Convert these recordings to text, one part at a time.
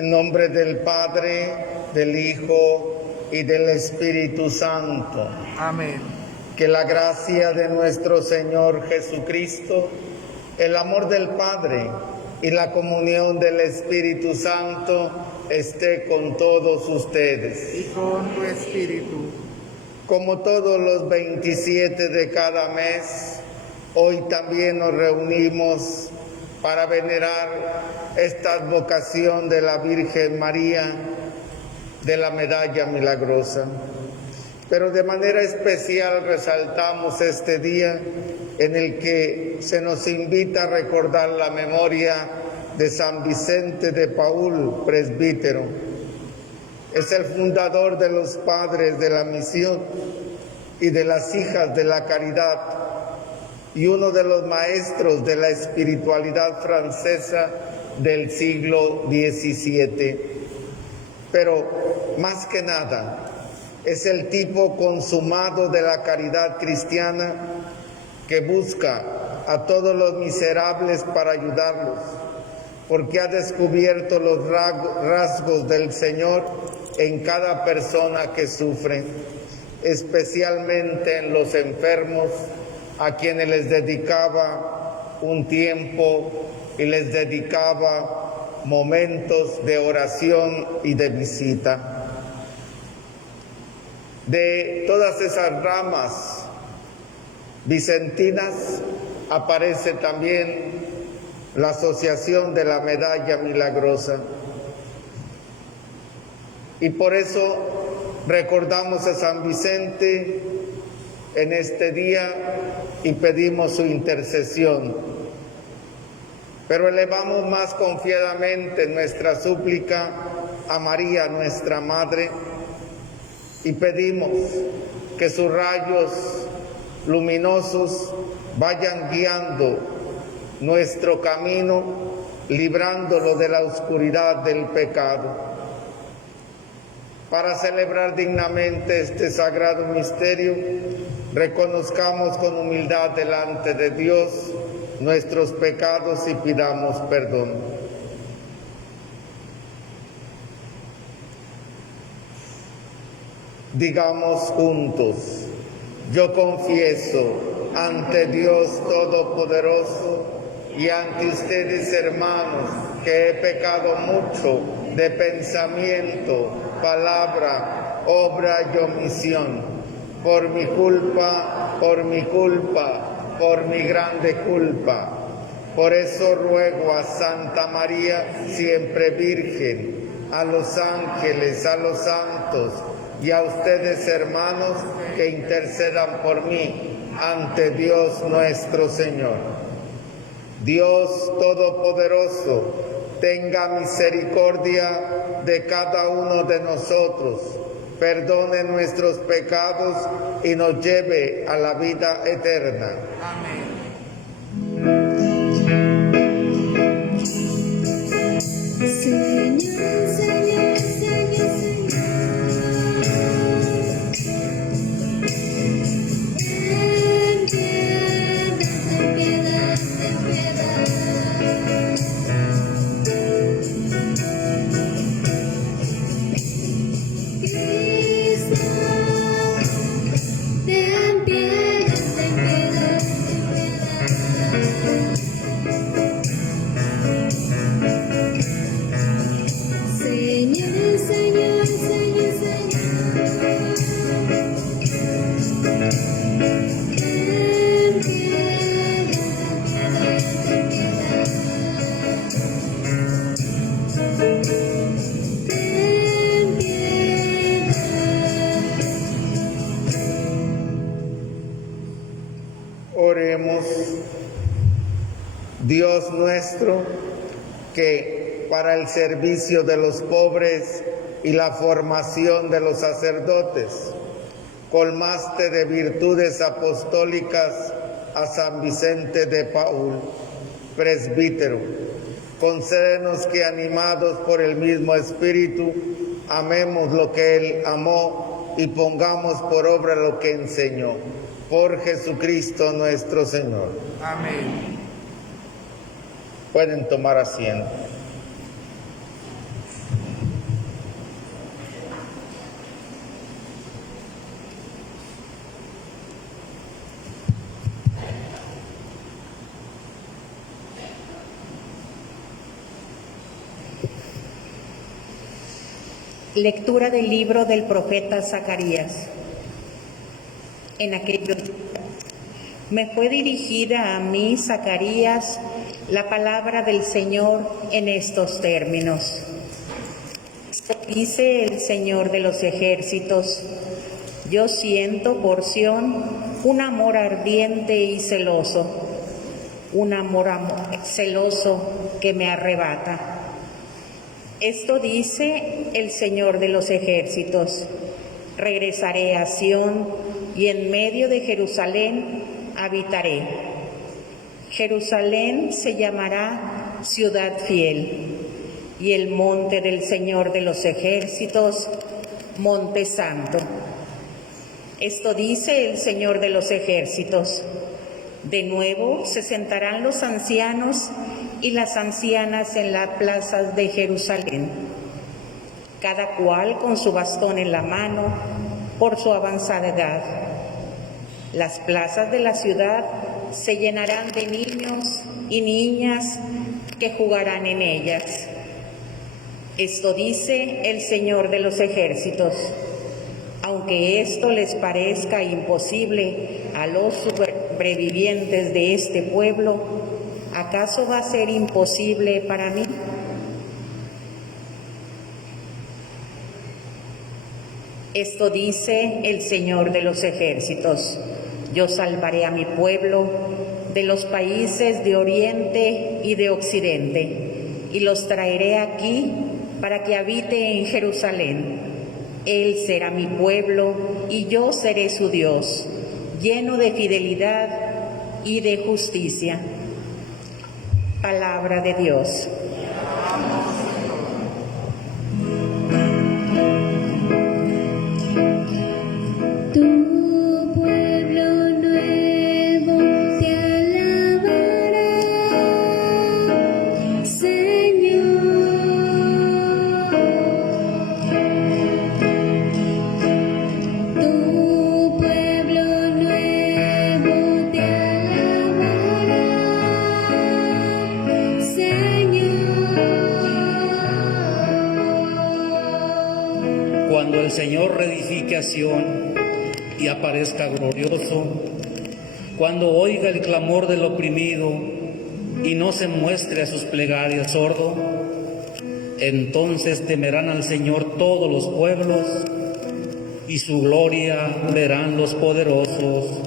En nombre del Padre, del Hijo y del Espíritu Santo. Amén. Que la gracia de nuestro Señor Jesucristo, el amor del Padre y la comunión del Espíritu Santo esté con todos ustedes. Y con tu espíritu. Como todos los 27 de cada mes, hoy también nos reunimos para venerar esta advocación de la Virgen María de la Medalla Milagrosa. Pero de manera especial resaltamos este día en el que se nos invita a recordar la memoria de San Vicente de Paúl, presbítero. Es el fundador de los padres de la misión y de las hijas de la caridad y uno de los maestros de la espiritualidad francesa del siglo XVII. Pero más que nada, es el tipo consumado de la caridad cristiana que busca a todos los miserables para ayudarlos, porque ha descubierto los rasgos del Señor en cada persona que sufre, especialmente en los enfermos, a quienes les dedicaba un tiempo y les dedicaba momentos de oración y de visita. De todas esas ramas vicentinas aparece también la Asociación de la Medalla Milagrosa. Y por eso recordamos a San Vicente en este día y pedimos su intercesión. Pero elevamos más confiadamente nuestra súplica a María, nuestra Madre, y pedimos que sus rayos luminosos vayan guiando nuestro camino, librándolo de la oscuridad del pecado. Para celebrar dignamente este sagrado misterio, reconozcamos con humildad delante de Dios nuestros pecados y pidamos perdón. Digamos juntos: yo confieso ante Dios Todopoderoso y ante ustedes, hermanos, que he pecado mucho de pensamiento, palabra, obra y omisión, por mi culpa, por mi grande culpa. Por eso ruego a Santa María, siempre Virgen, a los ángeles, a los santos y a ustedes, hermanos, que intercedan por mí ante Dios nuestro Señor. Dios Todopoderoso, tenga misericordia de cada uno de nosotros, perdone nuestros pecados y nos lleve a la vida eterna. Amén. Oremos. Dios nuestro, que para el servicio de los pobres y la formación de los sacerdotes colmaste de virtudes apostólicas a San Vicente de Paúl, presbítero, concédenos que, animados por el mismo Espíritu, amemos lo que Él amó y pongamos por obra lo que enseñó. Por Jesucristo nuestro Señor. Amén. Pueden tomar asiento. Lectura del libro del profeta Zacarías. En aquellos días me fue dirigida a mí, Zacarías, la palabra del Señor en estos términos. Dice el Señor de los ejércitos: yo siento por Sión un amor ardiente y celoso, un amor celoso que me arrebata. Esto dice el Señor de los ejércitos: regresaré a Sión y en medio de Jerusalén habitaré. Jerusalén se llamará ciudad fiel y el monte del Señor de los ejércitos, monte santo. Esto dice el Señor de los ejércitos: de nuevo se sentarán los ancianos y las ancianas en las plazas de Jerusalén, cada cual con su bastón en la mano por su avanzada edad. Las plazas de la ciudad se llenarán de niños y niñas que jugarán en ellas. Esto dice el Señor de los ejércitos: aunque esto les parezca imposible a los sobrevivientes de este pueblo, ¿acaso va a ser imposible para mí? Esto dice el Señor de los ejércitos: yo salvaré a mi pueblo de los países de oriente y de occidente, y los traeré aquí para que habite en Jerusalén. Él será mi pueblo y yo seré su Dios, lleno de fidelidad y de justicia. Palabra de Dios. Tu pueblo nuevo te alabará, Señor. Tu pueblo nuevo te alabará, Señor. Cuando el Señor reedifique a Sión y aparezca glorioso, cuando oiga el clamor del oprimido y no se muestre a sus plegarias sordo, entonces temerán al Señor todos los pueblos y su gloria verán los poderosos.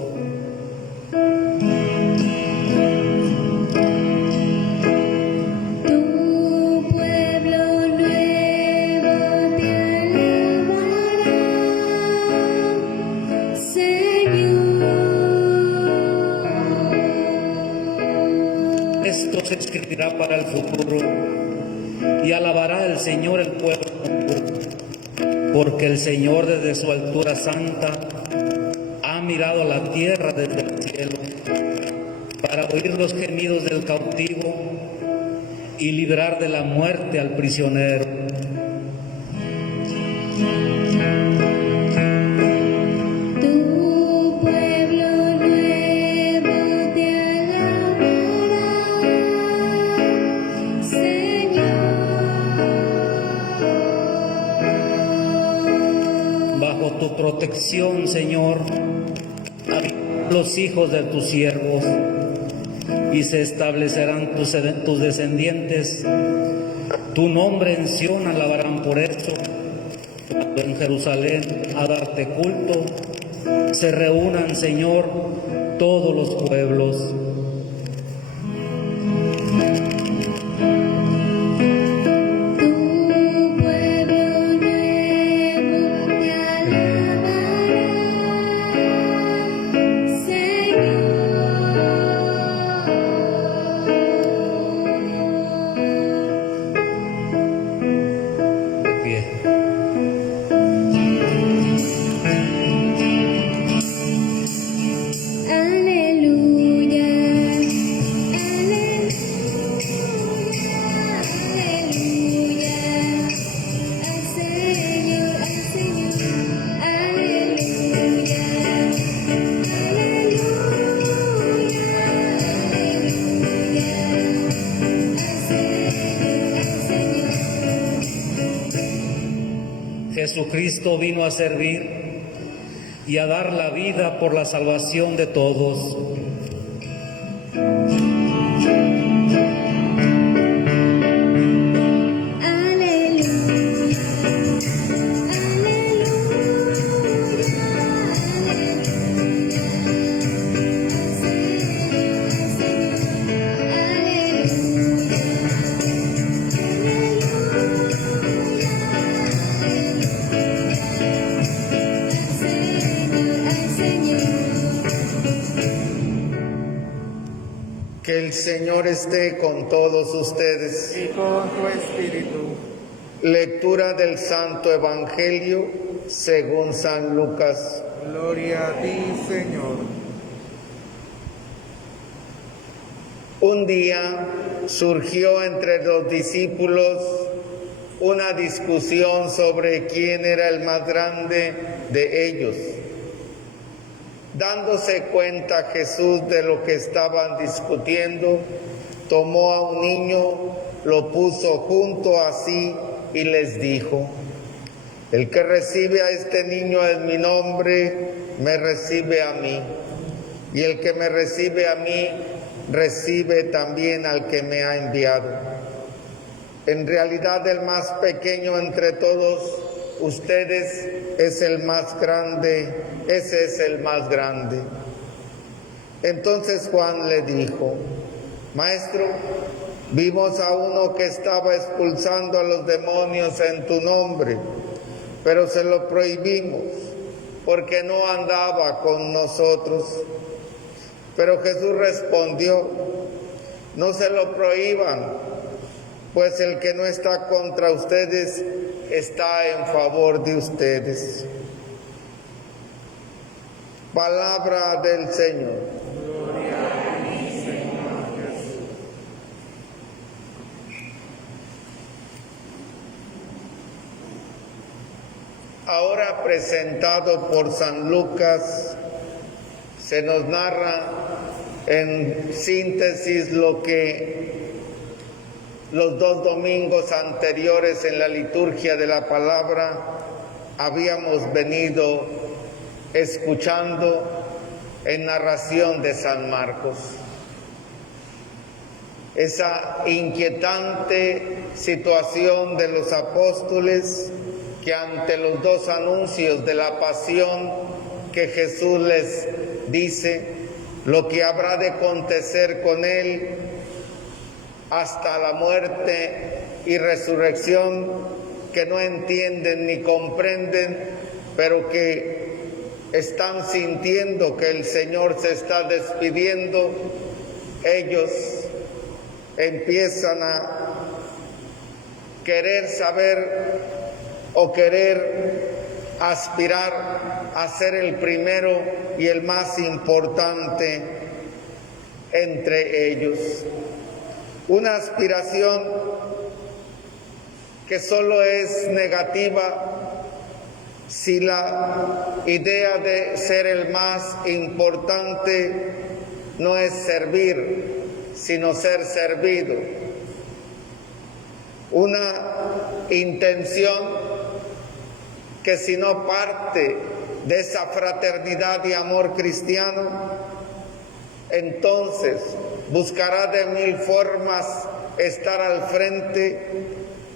Tu pueblo nuevo te alabará, Señor. Esto se escribirá para el futuro y alabará al Señor el pueblo, porque el Señor desde su altura santa ha mirado a la tierra desde el cielo para oír los gemidos del cautivo y librar de la muerte al prisionero. Tu pueblo nuevo te alabará, Señor. Bajo tu protección, Señor, habitarán los hijos de tus siervos y se establecerán tus descendientes. Tu nombre en Sión alabarán por eso. Cuando en Jerusalén a darte culto se reúnan, Señor, todos los pueblos. Tu pueblo nuevo te alabará, Señor. Bien. Aleluya. Jesucristo vino a servir y a dar la vida por la salvación de todos. Que el Señor esté con todos ustedes. Y con tu espíritu. Lectura del Santo Evangelio según San Lucas. Gloria a ti, Señor. Un día surgió entre los discípulos una discusión sobre quién era el más grande de ellos. Dándose cuenta Jesús de lo que estaban discutiendo, tomó a un niño, lo puso junto a sí y les dijo: el que recibe a este niño en mi nombre, me recibe a mí, y el que me recibe a mí, recibe también al que me ha enviado. En realidad el más pequeño entre todos ustedes es el más grande, ese es el más grande. Entonces Juan le dijo: Maestro, vimos a uno que estaba expulsando a los demonios en tu nombre, pero se lo prohibimos porque no andaba con nosotros. Pero Jesús respondió: no se lo prohíban, pues el que no está contra ustedes está en favor de ustedes. Palabra del Señor. Gloria a ti, Señor Jesús. Ahora presentado por San Lucas, se nos narra en síntesis lo que los 2 domingos anteriores en la liturgia de la palabra habíamos venido escuchando en narración de San Marcos. Esa inquietante situación de los apóstoles que ante los 2 anuncios de la pasión que Jesús les dice, lo que habrá de acontecer con él hasta la muerte y resurrección, que no entienden ni comprenden, pero que están sintiendo que el Señor se está despidiendo, ellos empiezan a querer saber o querer aspirar a ser el primero y el más importante entre ellos. Una aspiración que solo es negativa si la idea de ser el más importante no es servir, sino ser servido. Una intención que si no parte de esa fraternidad y amor cristiano, entonces buscará de 1000 formas estar al frente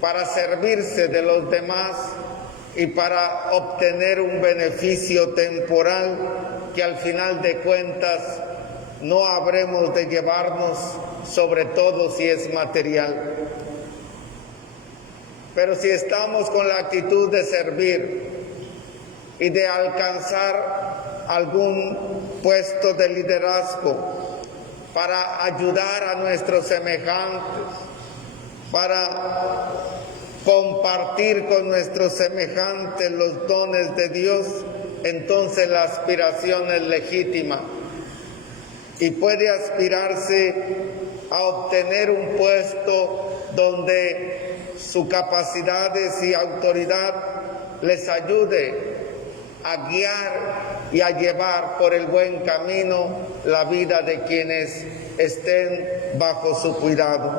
para servirse de los demás y para obtener un beneficio temporal que al final de cuentas no habremos de llevarnos, sobre todo si es material. Pero si estamos con la actitud de servir y de alcanzar algún puesto de liderazgo para ayudar a nuestros semejantes, para compartir con nuestros semejantes los dones de Dios, entonces la aspiración es legítima y puede aspirarse a obtener un puesto donde sus capacidades y autoridad les ayude a guiar y a llevar por el buen camino la vida de quienes estén bajo su cuidado.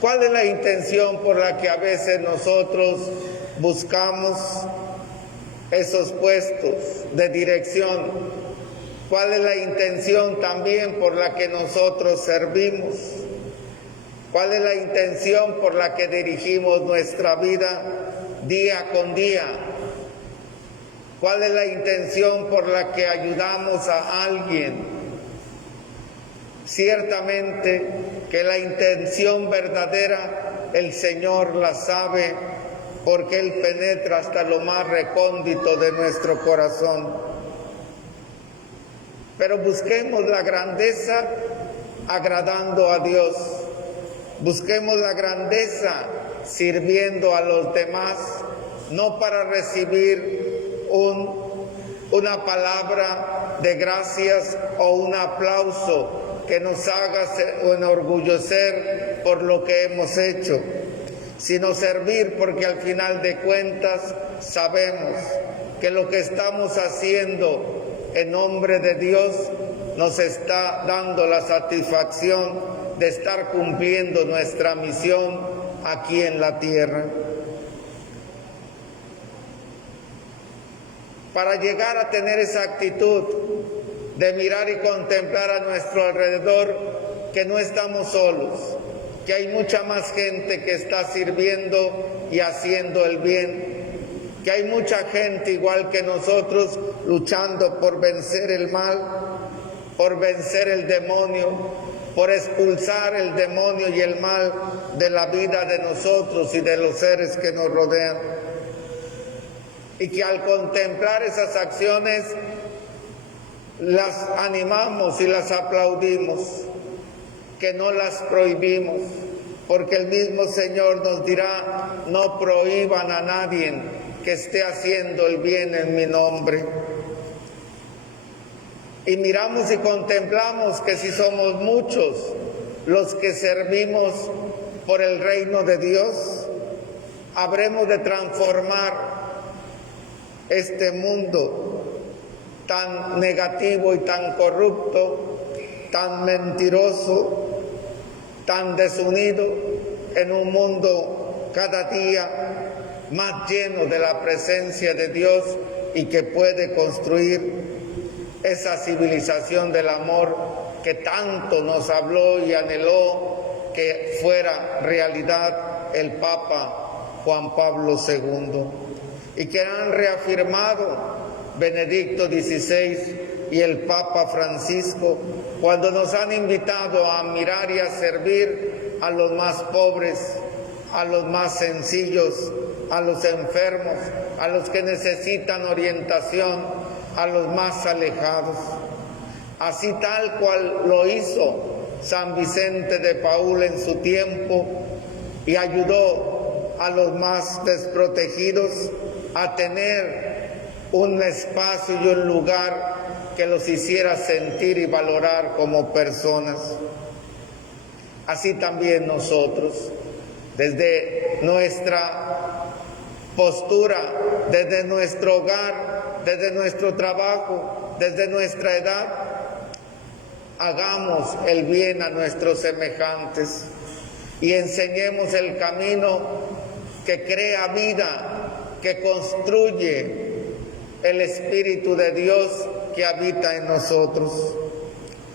¿Cuál es la intención por la que a veces nosotros buscamos esos puestos de dirección? ¿Cuál es la intención también por la que nosotros servimos? ¿Cuál es la intención por la que dirigimos nuestra vida día con día? ¿Cuál es la intención por la que ayudamos a alguien? Ciertamente que la intención verdadera el Señor la sabe, porque Él penetra hasta lo más recóndito de nuestro corazón. Pero busquemos la grandeza agradando a Dios. Busquemos la grandeza sirviendo a los demás, no para recibir una palabra de gracias o un aplauso que nos haga enorgullecer por lo que hemos hecho, sino servir porque al final de cuentas sabemos que lo que estamos haciendo en nombre de Dios nos está dando la satisfacción de estar cumpliendo nuestra misión aquí en la tierra. Para llegar a tener esa actitud de mirar y contemplar a nuestro alrededor, que no estamos solos, que hay mucha más gente que está sirviendo y haciendo el bien, que hay mucha gente igual que nosotros luchando por vencer el mal, por vencer el demonio, por expulsar el demonio y el mal de la vida de nosotros y de los seres que nos rodean. Y que al contemplar esas acciones las animamos y las aplaudimos, que no las prohibimos, porque el mismo Señor nos dirá: no prohíban a nadie que esté haciendo el bien en mi nombre. Y miramos y contemplamos que si somos muchos los que servimos por el reino de Dios, habremos de transformar este mundo tan negativo y tan corrupto, tan mentiroso, tan desunido, en un mundo cada día más lleno de la presencia de Dios y que puede construir esa civilización del amor que tanto nos habló y anheló que fuera realidad el Papa Juan Pablo II, y que han reafirmado Benedicto XVI y el Papa Francisco cuando nos han invitado a mirar y a servir a los más pobres, a los más sencillos, a los enfermos, a los que necesitan orientación, a los más alejados. Así tal cual lo hizo San Vicente de Paúl en su tiempo, y ayudó a los más desprotegidos a tener un espacio y un lugar que los hiciera sentir y valorar como personas. Así también nosotros, desde nuestra postura, desde nuestro hogar, desde nuestro trabajo, desde nuestra edad, hagamos el bien a nuestros semejantes y enseñemos el camino que crea vida, que construye el Espíritu de Dios que habita en nosotros.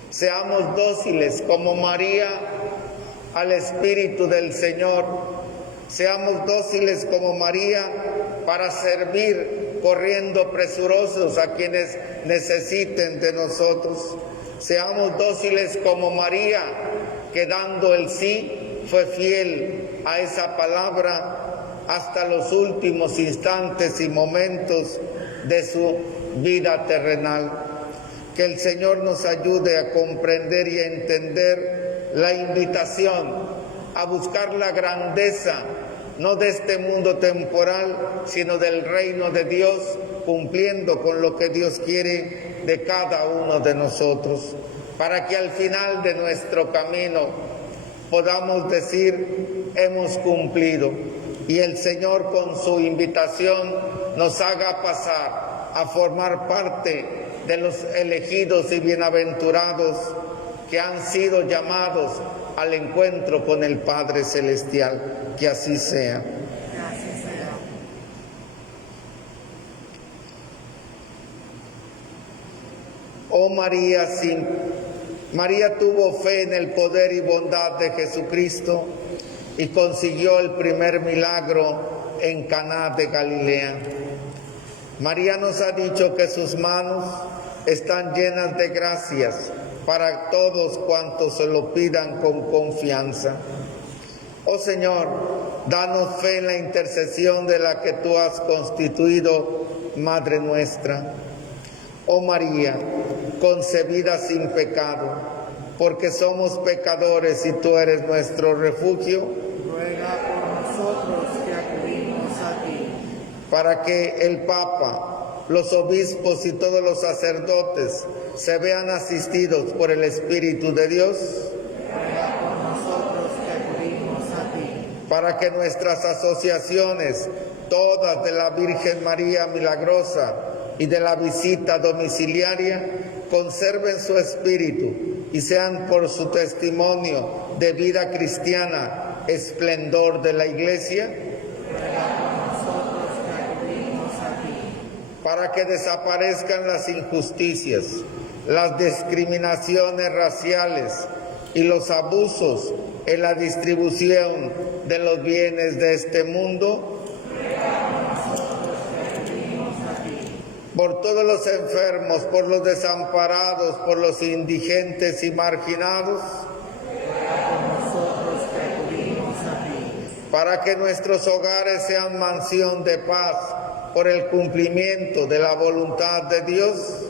Seamos dóciles como María al Espíritu del Señor. Seamos dóciles como María para servir corriendo presurosos a quienes necesiten de nosotros. Seamos dóciles como María, que dando el sí fue fiel a esa palabra hasta los últimos instantes y momentos de su vida terrenal. Que el Señor nos ayude a comprender y a entender la invitación a buscar la grandeza, no de este mundo temporal, sino del reino de Dios, cumpliendo con lo que Dios quiere de cada uno de nosotros, para que al final de nuestro camino podamos decir: hemos cumplido, y el Señor con su invitación nos haga pasar a formar parte de los elegidos y bienaventurados que han sido llamados al encuentro con el Padre Celestial. Que así sea. Oh María, María tuvo fe en el poder y bondad de Jesucristo y consiguió el primer milagro en Caná de Galilea. María nos ha dicho que sus manos están llenas de gracias para todos cuantos se lo pidan con confianza. Oh Señor, danos fe en la intercesión de la que tú has constituido Madre nuestra. Oh María, concebida sin pecado, porque somos pecadores y tú eres nuestro refugio, Ruega por nosotros que acudimos a ti. para que el Papa, los obispos y todos los sacerdotes se vean asistidos por el Espíritu de Dios, Ruega por nosotros que acudimos a ti. para que nuestras asociaciones, todas de la Virgen María Milagrosa y de la visita domiciliaria, conserven su espíritu y sean por su testimonio de vida cristiana esplendor de la Iglesia, para que desaparezcan las injusticias, las discriminaciones raciales y los abusos en la distribución de los bienes de este mundo, por todos los enfermos, por los desamparados, por los indigentes y marginados, para que nuestros hogares sean mansión de paz por el cumplimiento de la voluntad de Dios,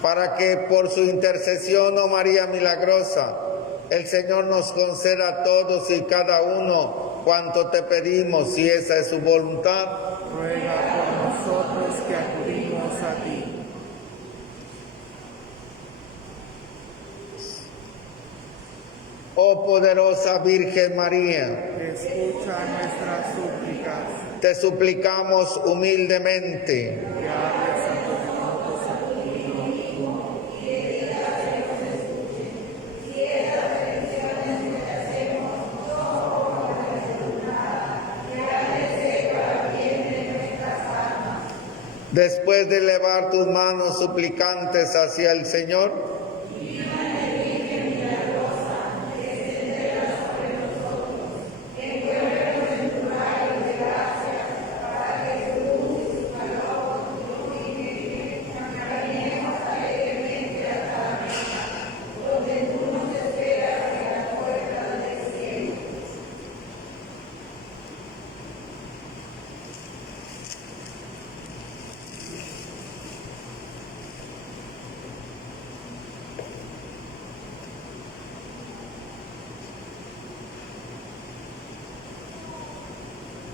para que por su intercesión, oh María Milagrosa, el Señor nos conceda a todos y cada uno cuanto te pedimos, si esa es su voluntad. Ruega por nosotros que acudimos a ti. Oh poderosa Virgen María, Escucha nuestras súplicas. te suplicamos humildemente, Que hables a tus hijos. después de elevar tus manos suplicantes hacia el Señor,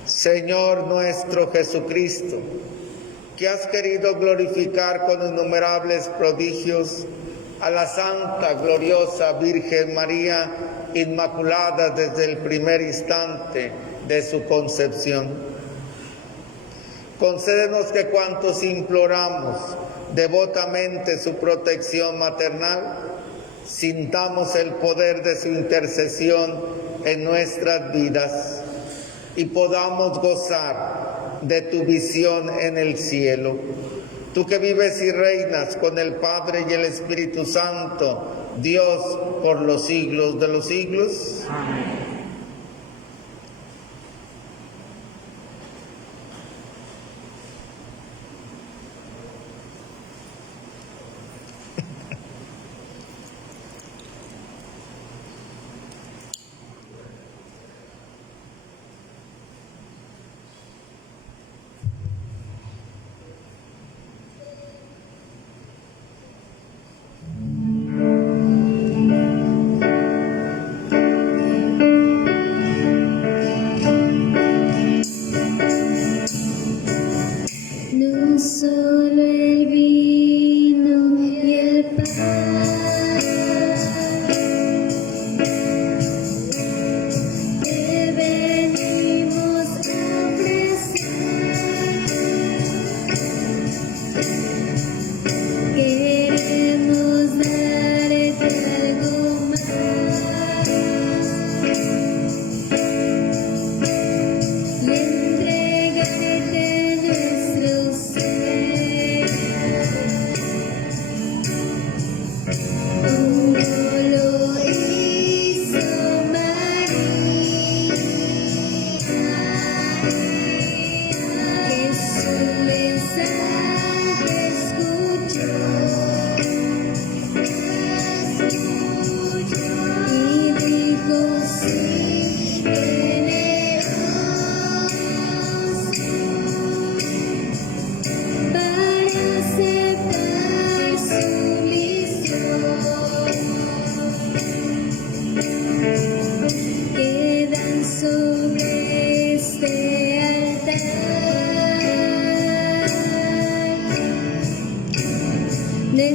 Señor nuestro Jesucristo, que has querido glorificar con innumerables prodigios a la Santa, gloriosa Virgen María, Inmaculada desde el primer instante de su concepción. Concédenos que cuantos imploramos devotamente su protección maternal, sintamos el poder de su intercesión en nuestras vidas y podamos gozar de tu visión en el cielo. Tú que vives y reinas con el Padre y el Espíritu Santo, Dios por los siglos de los siglos. Amén. No solo el vino y el pan, te venimos a ofrecer. Queremos dar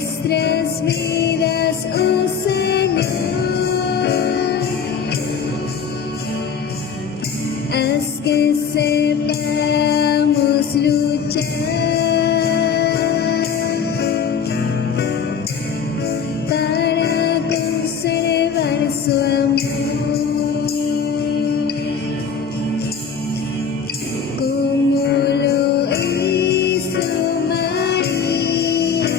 nuestras vidas, oh Señor. Haz que sepamos luchar para conservar su amor, como lo hizo María,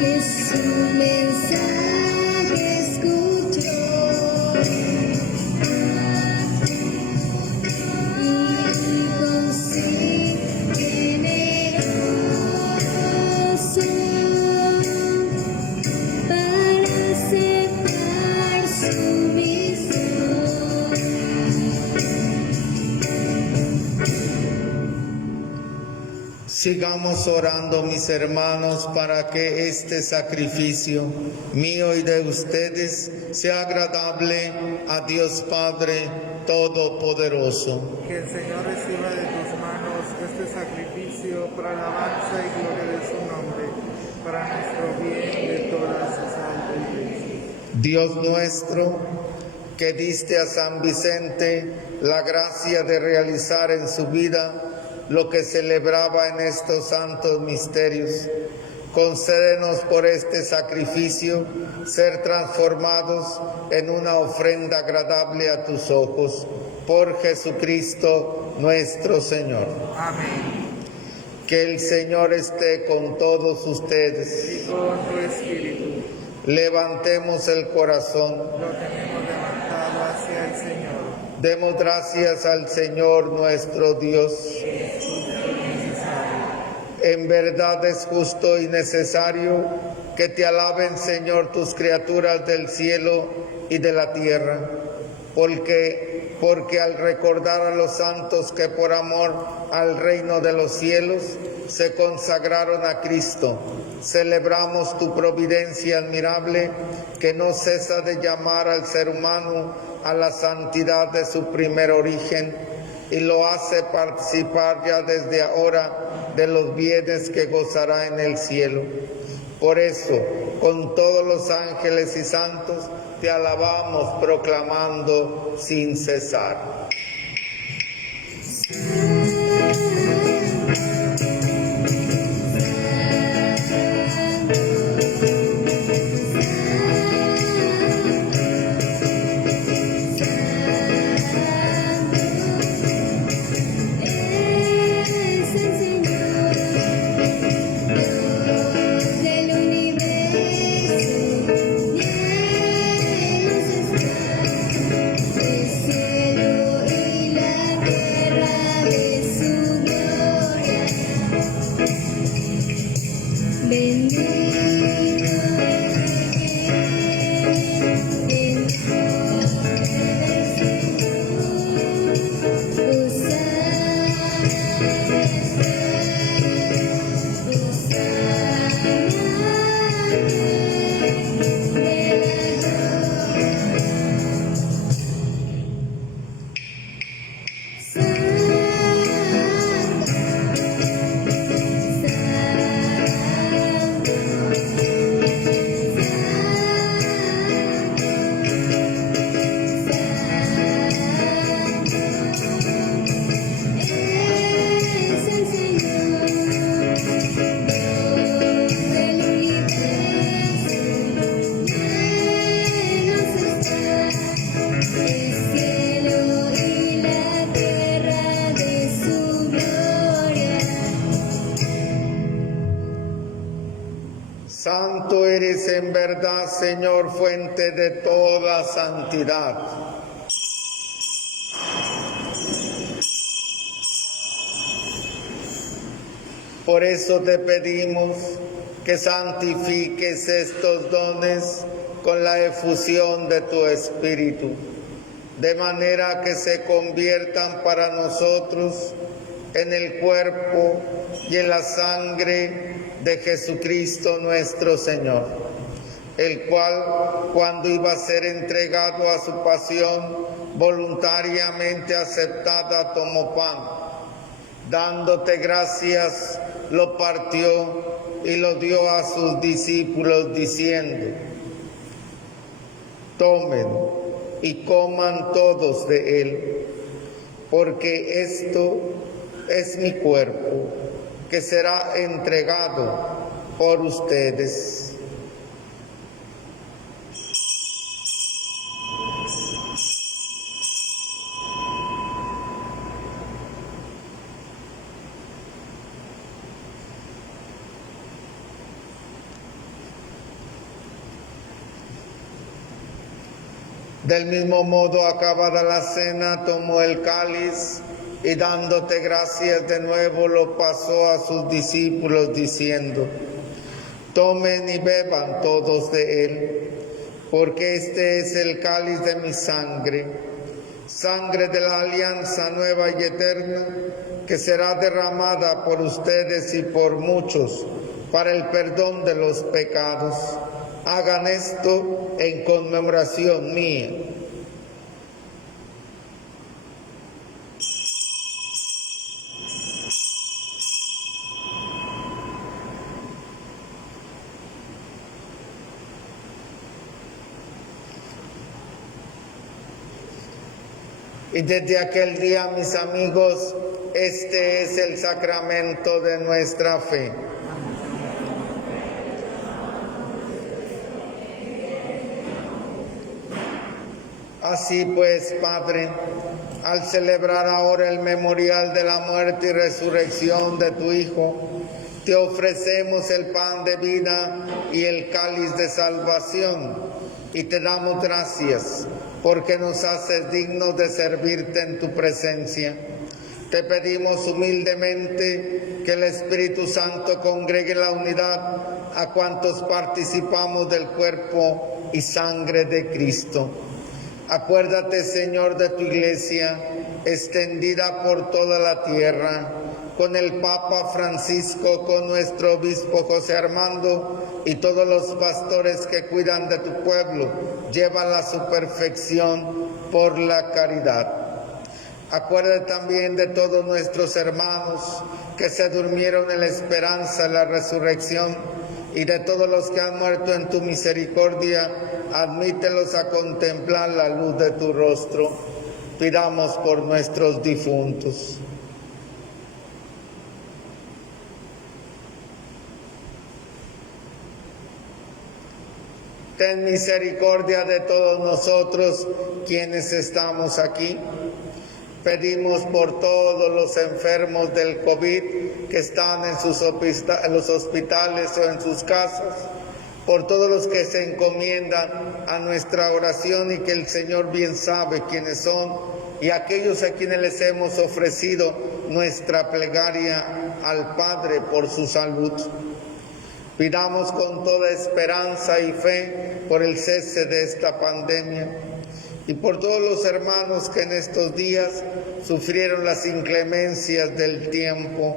que su mensaje escuchó y con sí generoso para aceptar su misión. Sigamos orando, mis hermanos, para que este sacrificio mío y de ustedes sea agradable a Dios Padre Todopoderoso. Que el Señor reciba de tus manos este sacrificio para alabanza y gloria de su nombre, para nuestro bien de toda su santa iglesia. Dios nuestro, que diste a San Vicente la gracia de realizar en su vida lo que celebraba en estos santos misterios, concédenos por este sacrificio ser transformados en una ofrenda agradable a tus ojos, por Jesucristo nuestro Señor. Amén. Que el Señor esté con todos ustedes. Y con tu espíritu Levantemos el corazón. lo tenemos levantado hacia el Señor. Demos gracias al Señor nuestro Dios. En verdad es justo y necesario que te alaben, Señor, tus criaturas del cielo y de la tierra, porque al recordar a los santos que por amor al reino de los cielos se consagraron a Cristo, celebramos tu providencia admirable que no cesa de llamar al ser humano a la santidad de su primer origen y lo hace participar ya desde ahora de los bienes que gozará en el cielo. Por eso, con todos los ángeles y santos, te alabamos proclamando sin cesar. Santo eres en verdad, Señor, fuente de toda santidad. Por eso te pedimos que santifiques estos dones con la efusión de tu Espíritu, de manera que se conviertan para nosotros en el cuerpo y en la sangre de Jesucristo nuestro Señor, el cual, cuando iba a ser entregado a su pasión, voluntariamente aceptada, tomó pan Dándote gracias, lo partió y lo dio a sus discípulos diciendo: tomen y coman todos de él, porque esto es mi cuerpo, que será entregado por ustedes. Del mismo modo, acabada la cena, tomó el cáliz y dándote gracias de nuevo lo pasó a sus discípulos diciendo: tomen y beban todos de él, porque este es el cáliz de mi sangre, sangre de la alianza nueva y eterna, que será derramada por ustedes y por muchos para el perdón de los pecados. Hagan esto en conmemoración mía. Y desde aquel día, mis amigos, este es el sacramento de nuestra fe. Así pues, Padre, al celebrar ahora el memorial de la muerte y resurrección de tu Hijo, te ofrecemos el pan de vida y el cáliz de salvación, y te damos gracias porque nos haces dignos de servirte en tu presencia. Te pedimos humildemente que el Espíritu Santo congregue la unidad a cuantos participamos del cuerpo y sangre de Cristo. Acuérdate, Señor, de tu Iglesia, extendida por toda la tierra, con el Papa Francisco, con nuestro Obispo José Armando y todos los pastores que cuidan de tu pueblo. Llévala a su perfección por la caridad. Acuérdate también de todos nuestros hermanos que se durmieron en la esperanza de la resurrección, y de todos los que han muerto en tu misericordia, admítelos a contemplar la luz de tu rostro. Pidamos por nuestros difuntos. Ten misericordia de todos nosotros quienes estamos aquí. Pedimos por todos los enfermos del COVID que están en los hospitales o en sus casas, por todos los que se encomiendan a nuestra oración y que el Señor bien sabe quiénes son, y aquellos a quienes les hemos ofrecido nuestra plegaria al Padre por su salud. Pidamos con toda esperanza y fe por el cese de esta pandemia y por todos los hermanos que en estos días sufrieron las inclemencias del tiempo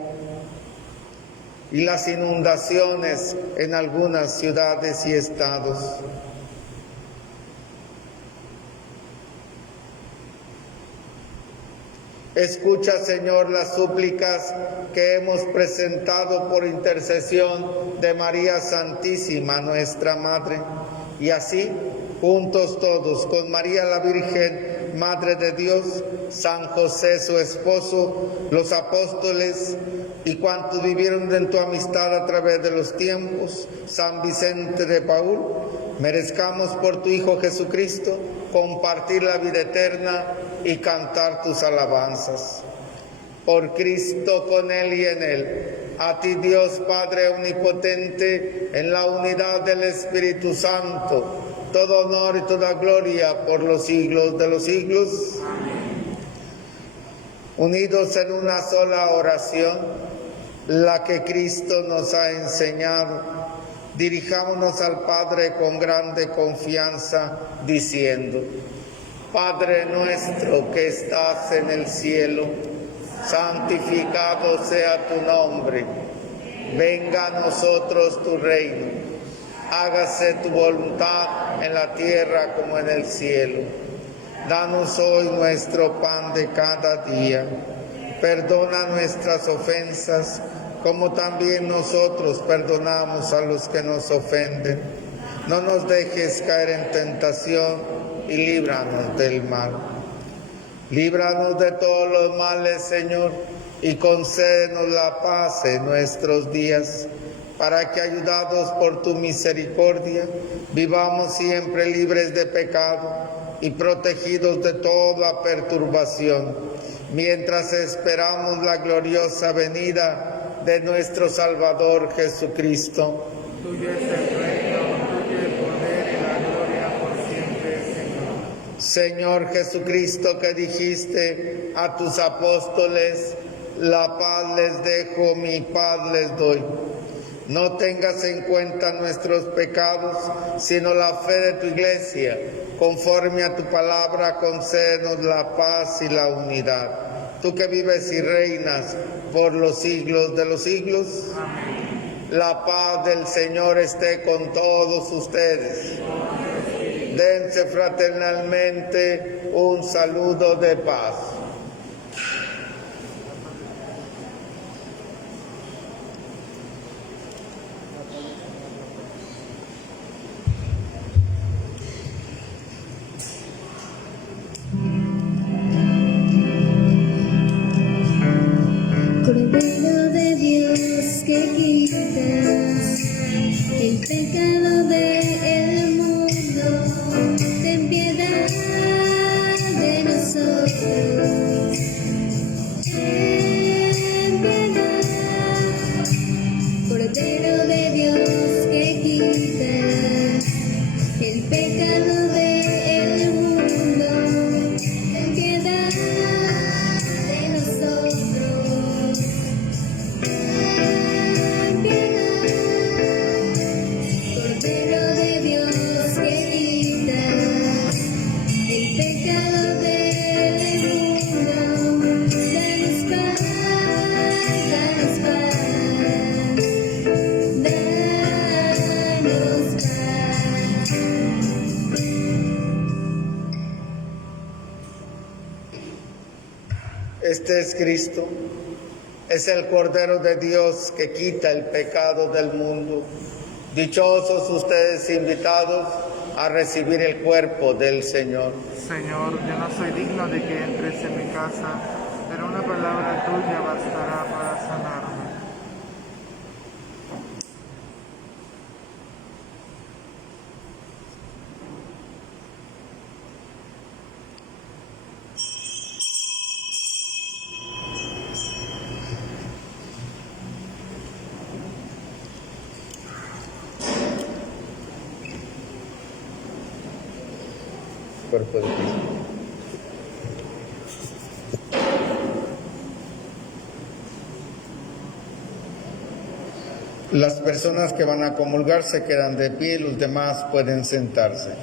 y las inundaciones en algunas ciudades y estados. Escucha, Señor, las súplicas que hemos presentado por intercesión de María Santísima, nuestra Madre, y así, juntos todos, con María la Virgen, Madre de Dios, San José su esposo, los apóstoles y cuantos vivieron en tu amistad a través de los tiempos, San Vicente de Paúl, merezcamos por tu Hijo Jesucristo compartir la vida eterna y cantar tus alabanzas. Por Cristo, con Él y en Él, a ti Dios Padre omnipotente, en la unidad del Espíritu Santo, todo honor y toda gloria por los siglos de los siglos. Amén. Unidos en una sola oración, la que Cristo nos ha enseñado, dirijámonos al Padre con grande confianza, diciendo: Padre nuestro que estás en el cielo, santificado sea tu nombre. Venga a nosotros tu reino. Hágase tu voluntad en la tierra como en el cielo. Danos hoy nuestro pan de cada día. Perdona nuestras ofensas, como también nosotros perdonamos a los que nos ofenden. No nos dejes caer en tentación y líbranos del mal. Líbranos de todos los males, Señor, y concédenos la paz en nuestros días, para que, ayudados por tu misericordia, vivamos siempre libres de pecado y protegidos de toda perturbación, mientras esperamos la gloriosa venida de nuestro Salvador Jesucristo. Tuyo es el reino, tuyo el poder y la gloria por siempre, Señor. Señor Jesucristo, que dijiste a tus apóstoles: la paz les dejo, mi paz les doy. No tengas en cuenta nuestros pecados, sino la fe de tu Iglesia. Conforme a tu palabra, concédenos la paz y la unidad. Tú que vives y reinas por los siglos de los siglos. Amén. La paz del Señor esté con todos ustedes. Dense fraternalmente un saludo de paz. Cordero de Dios que quitas el pecado del mundo, ten piedad de nosotros. Ten piedad, Cordero de Dios que quitas el pecado del mundo, ten piedad de nosotros. Cordero de Dios que quitas el pecado del mundo, danos paz, danos paz, danos paz. Este es Cristo, es el Cordero de Dios que quita el pecado del mundo. Dichosos ustedes invitados a recibir el cuerpo del Señor. Señor, yo no soy digno de que entres en mi casa, pero una palabra tuya bastará para sanarme. Cuerpo de Cristo. Las personas que van a comulgar se quedan de pie, los demás pueden sentarse.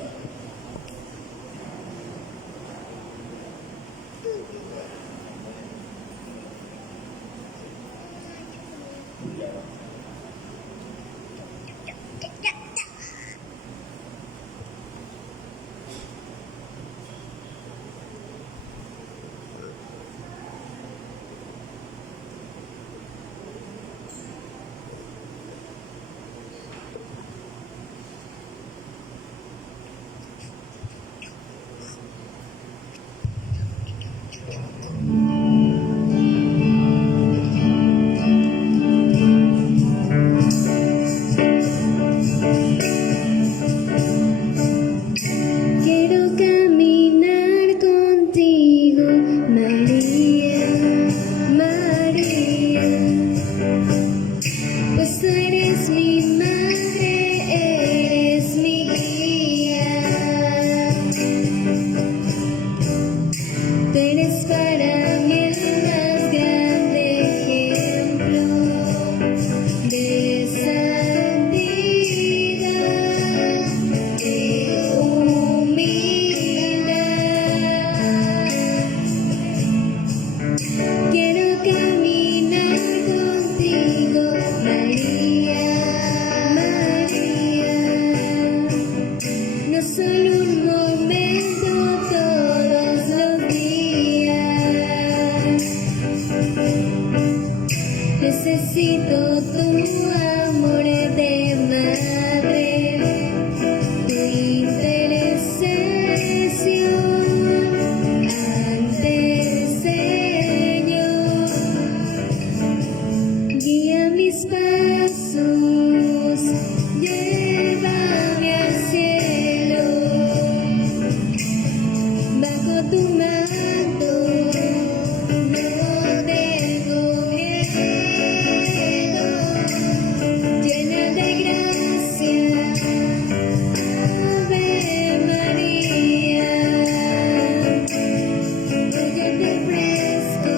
necesito tu amor de madre, tu intercesión ante el Señor. Guía mis pasos, llévame al cielo, bajo tu manto no tengo miedo, llena de gracia, Ave María. Hoy yo te ofrezco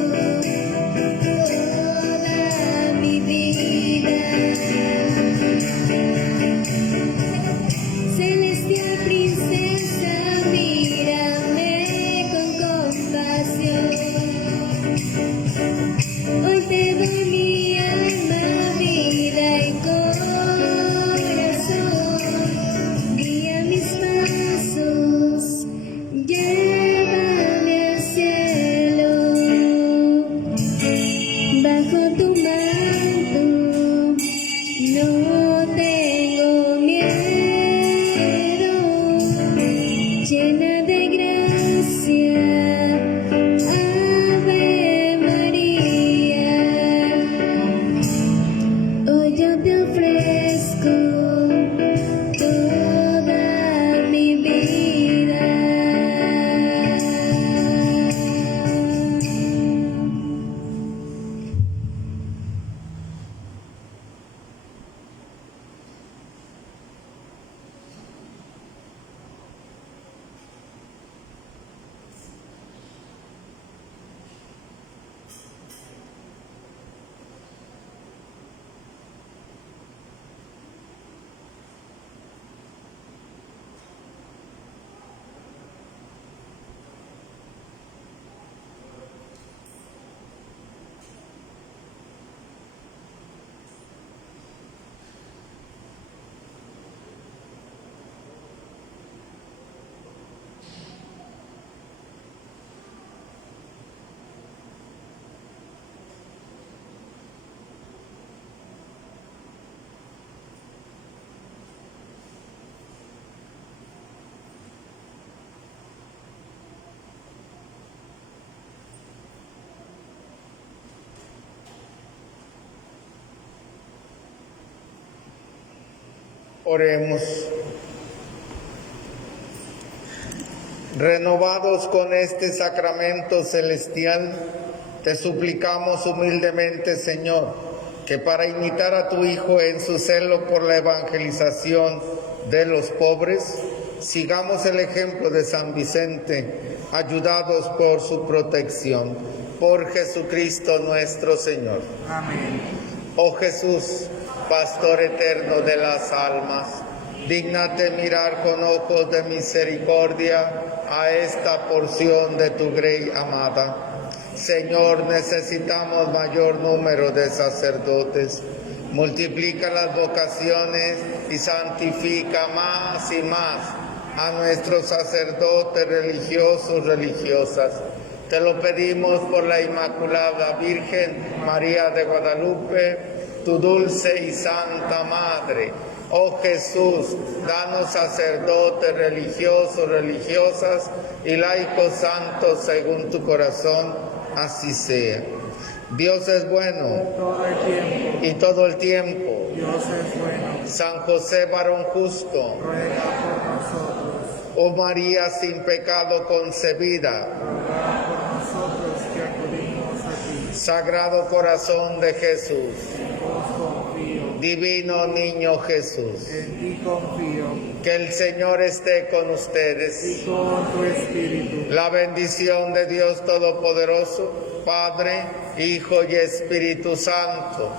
toda mi vida. Celestial princesa, mírame con compasión. Hoy te doy mi alma, vida y corazón. Guía mis pasos, llévame al cielo, bajo tu manto no tengo miedo, llena de gracia, Ave María. Hoy yo te ofrezco toda mi vida. Oremos. Renovados con este sacramento celestial, te suplicamos humildemente, Señor, que para imitar a tu Hijo en su celo por la evangelización de los pobres, sigamos el ejemplo de San Vicente, ayudados por su protección. Por Jesucristo nuestro Señor. Amén. Oh Jesús, Pastor eterno de las almas, dígnate mirar con ojos de misericordia a esta porción de tu grey amada. Señor, necesitamos mayor número de sacerdotes. Multiplica las vocaciones y santifica más y más a nuestros sacerdotes religiosos, religiosas. Te lo pedimos por la Inmaculada Virgen María de Guadalupe, tu dulce y santa Madre. Oh Jesús, danos sacerdotes religiosos, religiosas y laicos santos según tu corazón, así sea. Dios es bueno Todo el tiempo. y todo el tiempo. Dios es bueno. San José, varón justo, Ruega por nosotros. oh María sin pecado concebida, Ruega por nosotros que acudimos a ti. Sagrado Corazón de Jesús, En vos confío. Divino Niño Jesús, En ti confío. que el Señor esté con Y ustedes. con tu espíritu. La bendición de Dios Todopoderoso, Padre, Hijo y Espíritu Santo,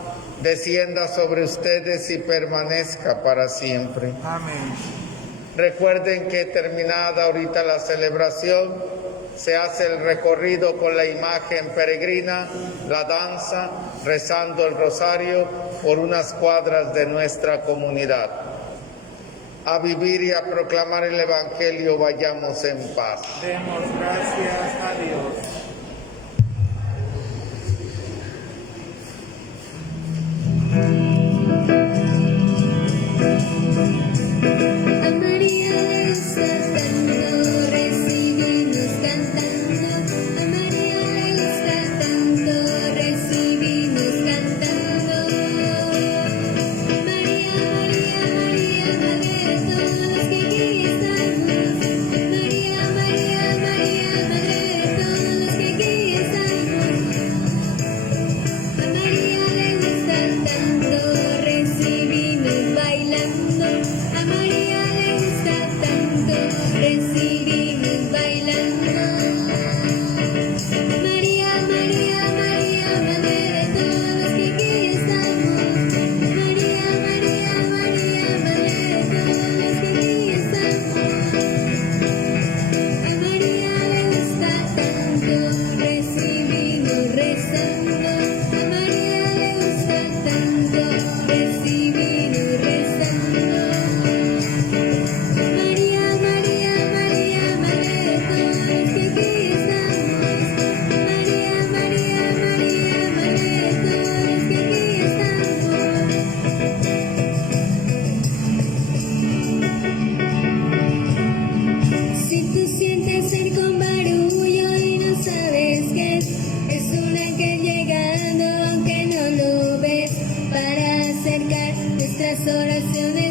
descienda sobre ustedes y permanezca para siempre. Amén. Recuerden que terminada ahorita la celebración, se hace el recorrido con la imagen peregrina, la danza, rezando el rosario por unas cuadras de nuestra comunidad. A vivir y a proclamar el Evangelio, vayamos en paz. Demos gracias a Dios. las oraciones